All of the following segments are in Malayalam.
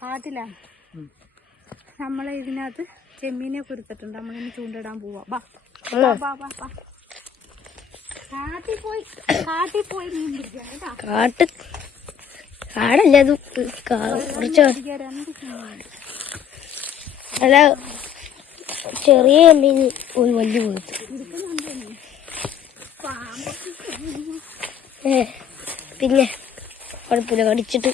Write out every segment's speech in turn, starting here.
കാട്ടിലാ നമ്മളെ ഇതിനകത്ത് ചെമ്മീനെ കുരുത്തിട്ടുണ്ട്. നമ്മളിനി ചൂണ്ടിടാൻ പോവാ. കാട്ടിൽ പോയി മീൻ പിടിക്കാം കേട്ടാ. കാടല്ല അത് കുറച്ച് അല്ല ചെറിയ മീൻ ഒരു വലിയ പോയിട്ട് പിന്നെ കുഴപ്പമില്ല കടിച്ചിട്ട്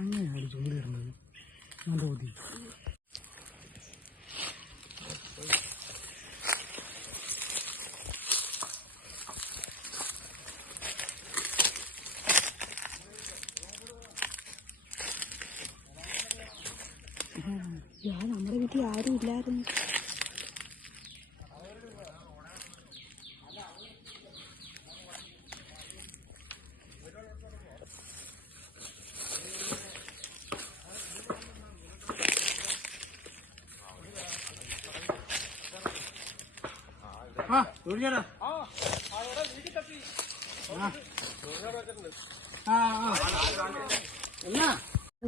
അങ്ങനെയാണ് ചൂണ്ടിടുന്നത്. മതി നമ്മുടെ വീട്ടിൽ ആരും ഇല്ലായിരുന്നു.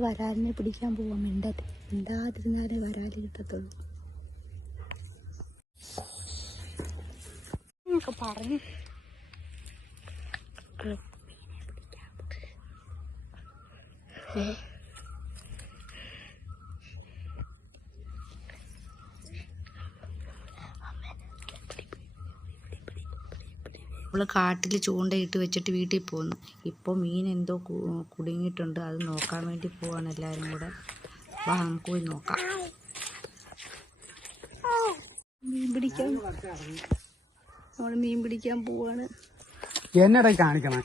വരാലിനെ പിടിക്കാൻ പോവാൻ മിണ്ടാതിരുന്നാലേ വരാല് കിട്ടത്തുള്ളൂ എന്നൊക്കെ പറഞ്ഞു. അവള് കാട്ടിൽ ചൂണ്ടയിട്ട് വെച്ചിട്ട് വീട്ടിൽ പോന്നു. ഇപ്പോൾ മീൻ എന്തോ കുടുങ്ങിയിട്ടുണ്ട്. അത് നോക്കാൻ വേണ്ടി പോവാണ് എല്ലാവരും കൂടെ. വാ നമുക്ക് പോയി നോക്കാം. മീൻ പിടിക്കാൻ പോവാണ്. എന്നട കാണിക്കണം.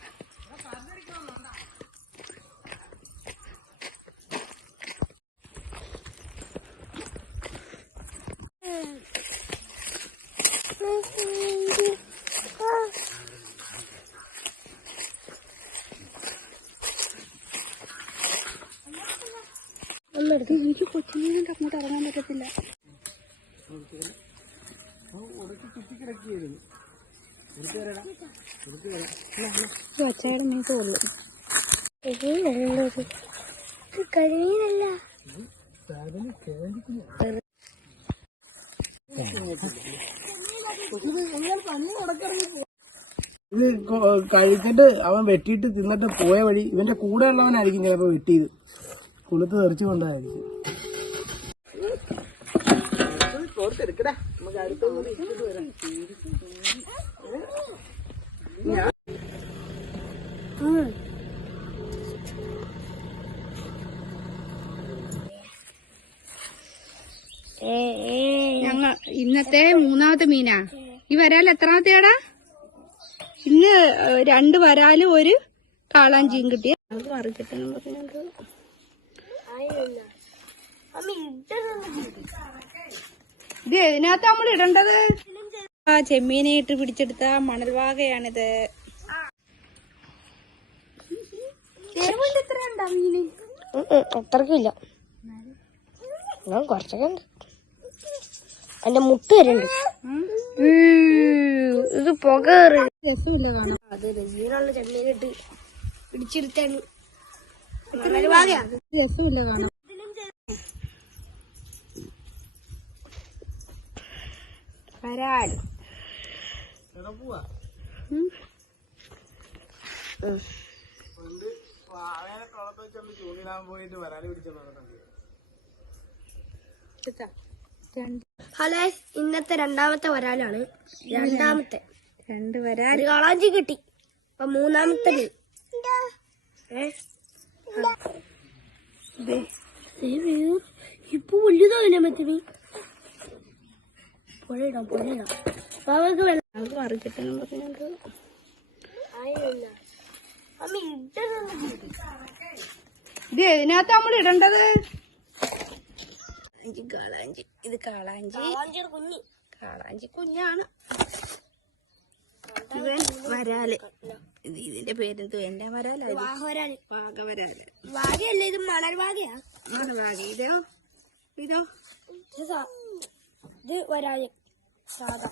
എനിക്ക് കൊച്ചിനെ അങ്ങോട്ട് ഇറങ്ങാൻ പറ്റത്തില്ല. അച്ചായുടെ മീൻസ് കൊള്ളു. കഴിയില്ല. ഇത് കഴിച്ചിട്ട് അവൻ വെട്ടിയിട്ട് തിന്നിട്ട് പോയ വഴി ഇവന്റെ കൂടെ ഉള്ളവനായിരിക്കും ചിലപ്പോ വെട്ടിയത്. കുളുത്ത് തെറിച്ചു കൊണ്ടായിരിക്കും. ഇന്നത്തെ 3ാമത്തെ മീനാ. ഈ വരാൽ എത്രാമത്തെയാടാ? ഇന്ന് 2 വരാലും 1 കാളാഞ്ചിയും കിട്ടിയ. അത് മറിക്കട്ടെന്ന് പറഞ്ഞത്. ഇത് ഇതിനകത്ത് നമ്മൾ ഇടേണ്ടത് ചെമ്മീനെ ഇട്ട് പിടിച്ചെടുത്ത മണൽവാകയാണിത്. എത്ര ഉണ്ടാ മീന്? അത്രക്കില്ല, കുറച്ചൊക്കെ ഉണ്ട്. അതിന്റെ മുട്ട് വരെയുണ്ട്. ഇത് പുക രസമില്ല കാണാൻ. അത് രസീനുള്ള ചെമ്മീനിട്ട് പിടിച്ചെടുത്താണ്. രസമില്ല കാണാൻ. വരാൽ ഹലോ, ഇന്നത്തെ 2ാമത്തെ വരാലാണ്. 2 വരാൽ കാളാഞ്ചി കിട്ടി. അപ്പൊ 3ാമത്തെ ഇപ്പൊ വലുതാവില്ല. മറ്റേ പുഴയിടാം മറിക്കട്ടെന്ന് പറഞ്ഞത്. ഇത് ഏതിനകത്ത് നമ്മൾ ഇടേണ്ടത്? കാളാഞ്ചി. ഇത് കാളാഞ്ചി. കാളാഞ്ചി കുഞ്ഞാണ്. ഇവൻ വരാല്. ഇതിന്റെ പേരെന്തോ? എന്റെ വരാല. വാഗവരാല്. വാഗയല്ലേ ഇത്? മണൽ വാഗയാ? വാഗ. ഇതോ? ഇത് വരാല് സാധാ.